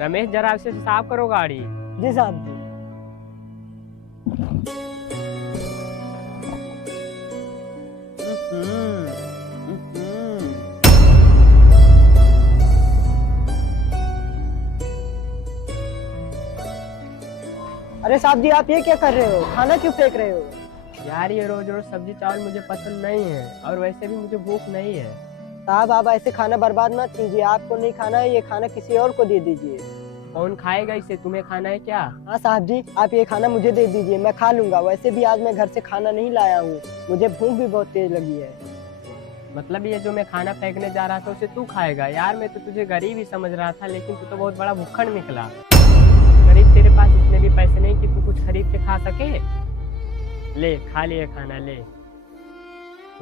रमेश जरा इसे साफ करो गाड़ी। जी साहब जी। अरे साहब जी, आप ये क्या कर रहे हो? खाना क्यों फेंक रहे हो? यार ये रोज रोज सब्जी चावल मुझे पसंद नहीं है और वैसे भी मुझे भूख नहीं है। साहब आप ऐसे खाना बर्बाद मत कीजिए, आपको नहीं खाना है, ये खाना किसी और को दे दीजिए। कौन खाएगा इसे? तुम्हें खाना है क्या? हाँ साहब जी, आप ये खाना मुझे दे दीजिए, मैं खा लूंगा। वैसे भी आज मैं घर से खाना नहीं लाया हूँ, मुझे भूख भी बहुत तेज लगी है। मतलब ये जो मैं खाना फेंकने जा रहा था उसे तू खाएगा? यार मैं तो तुझे गरीब ही समझ रहा था, लेकिन तू तो बहुत बड़ा भुक्खड़ निकला। गरीब, तेरे पास इतने भी पैसे नहीं कि तू कुछ खरीद के खा सके। ले खा लिए खाना, ले।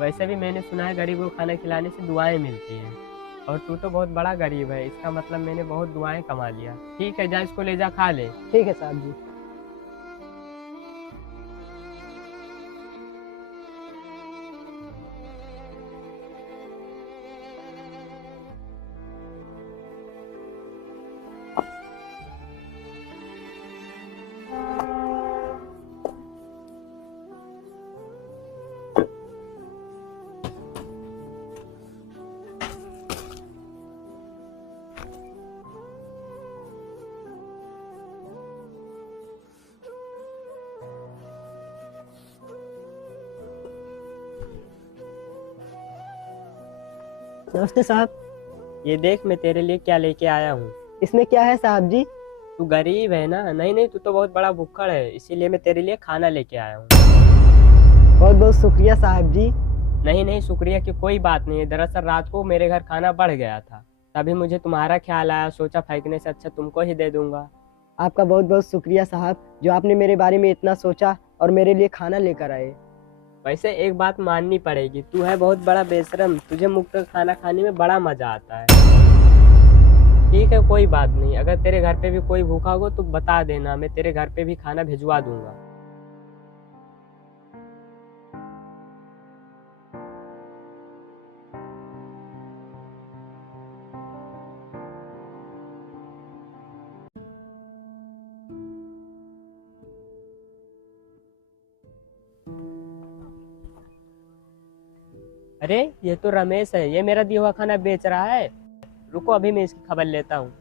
वैसे भी मैंने सुना है गरीब को खाना खिलाने से दुआएं मिलती हैं, और तू तो बहुत बड़ा गरीब है, इसका मतलब मैंने बहुत दुआएं कमा लिया। ठीक है, जा इसको ले जा, खा ले। ठीक है साहब जी। नमस्ते साहब। ये देख मैं तेरे लिए क्या लेके आया हूँ। इसमें क्या है साहब जी? तू गरीब है ना? नहीं नहीं, तू तो बहुत बड़ा भुक्खड़ है, इसीलिए मैं तेरे लिए खाना लेके आया हूँ। बहुत बहुत शुक्रिया साहब जी। नहीं नहीं, शुक्रिया की कोई बात नहीं है। दरअसल रात को मेरे घर खाना बढ़ गया था, तभी मुझे तुम्हारा ख्याल आया, सोचा फेंकने से अच्छा तुमको ही दे दूंगा। आपका बहुत बहुत शुक्रिया साहब, जो आपने मेरे बारे में इतना सोचा और मेरे लिए खाना लेकर आए। वैसे एक बात माननी पड़ेगी, तू है बहुत बड़ा बेशरम, तुझे मुफ्त का खाना खाने में बड़ा मजा आता है। ठीक है, कोई बात नहीं, अगर तेरे घर पे भी कोई भूखा हो तो बता देना, मैं तेरे घर पे भी खाना भिजवा दूंगा। अरे ये तो रमेश है, ये मेरा दिया हुआ खाना बेच रहा है। रुको, अभी मैं इसकी खबर लेता हूँ।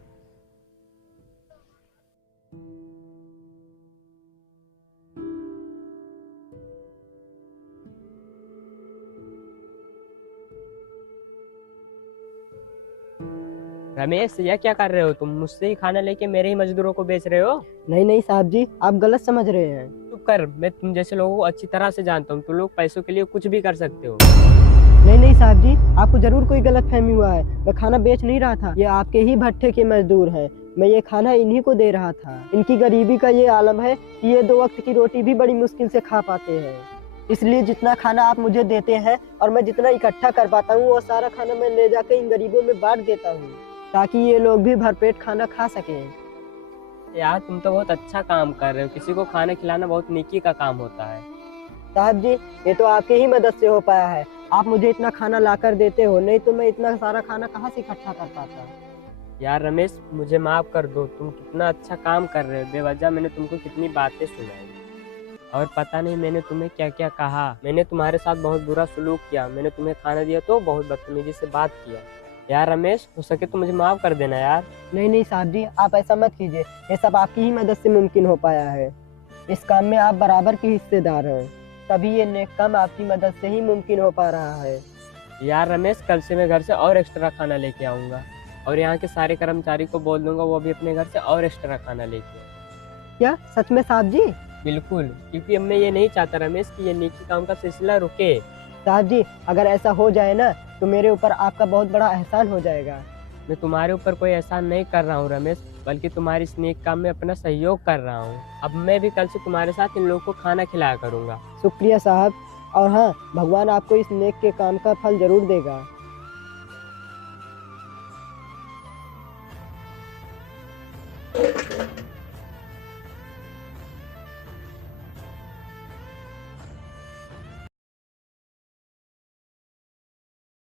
रमेश, यह क्या कर रहे हो तुम? मुझसे ही खाना लेके मेरे ही मजदूरों को बेच रहे हो? नहीं नहीं साहब जी, आप गलत समझ रहे हैं। चुप कर, मैं तुम जैसे लोगों को अच्छी तरह से जानता हूँ, तुम लोग पैसों के लिए कुछ भी कर सकते हो। नहीं नहीं साहब जी, आपको जरूर कोई गलतफहमी हुआ है। मैं खाना बेच नहीं रहा था, ये आपके ही भट्ठे के मजदूर हैं। मैं ये खाना इन्हीं को दे रहा था। इनकी गरीबी का ये आलम है कि ये 2 वक्त की रोटी भी बड़ी मुश्किल से खा पाते हैं। इसलिए जितना खाना आप मुझे देते हैं और मैं जितना इकट्ठा कर पाता हूँ, वो सारा खाना मैं ले जाकर इन गरीबों में बांट देता हूँ, ताकि ये लोग भी भरपेट खाना खा सकें। यार तुम तो बहुत अच्छा काम कर रहे हो, किसी को खाना खिलाना बहुत नेकी का काम होता है। साहब जी, ये तो आपके ही मदद से हो पाया है। आप मुझे इतना खाना लाकर देते हो, नहीं तो मैं इतना सारा खाना कहाँ से इकट्ठा कर पाता। यार रमेश, मुझे माफ कर दो, तुम कितना अच्छा काम कर रहे हो। बेवजह मैंने तुमको कितनी बातें सुनाई, और पता नहीं मैंने तुम्हें क्या क्या कहा। मैंने तुम्हारे साथ बहुत बुरा सलूक किया, मैंने तुम्हें खाना दिया तो बहुत बदतमीजी से बात किया। यार रमेश, हो सके तो मुझे माफ कर देना यार। नहीं नहीं साहब जी, आप ऐसा मत कीजिए, ये सब आपकी ही मदद से मुमकिन हो पाया है। इस काम में आप बराबर के हिस्सेदार हैं, तभी ये नेक काम आपकी मदद से ही मुमकिन हो पा रहा है। यार रमेश, कल से मैं घर से और एक्स्ट्रा खाना लेके आऊँगा, और यहाँ के सारे कर्मचारी को बोल दूंगा वो भी अपने घर से और एक्स्ट्रा खाना लेके आए। क्या सच में साहब जी? बिल्कुल, क्योंकि अब मैं ये नहीं चाहता रमेश कि ये नेकी काम का सिलसिला रुके। साहब जी, अगर ऐसा हो जाए ना, तो मेरे ऊपर आपका बहुत बड़ा एहसान हो जाएगा। मैं तुम्हारे ऊपर कोई एहसान नहीं कर रहा हूँ रमेश, बल्कि तुम्हारी इस नेक काम में अपना सहयोग कर रहा हूँ। अब मैं भी कल से तुम्हारे साथ इन लोगों को खाना खिलाया करूँगा। शुक्रिया साहब, और हाँ, भगवान आपको इस नेक के काम का फल जरूर देगा।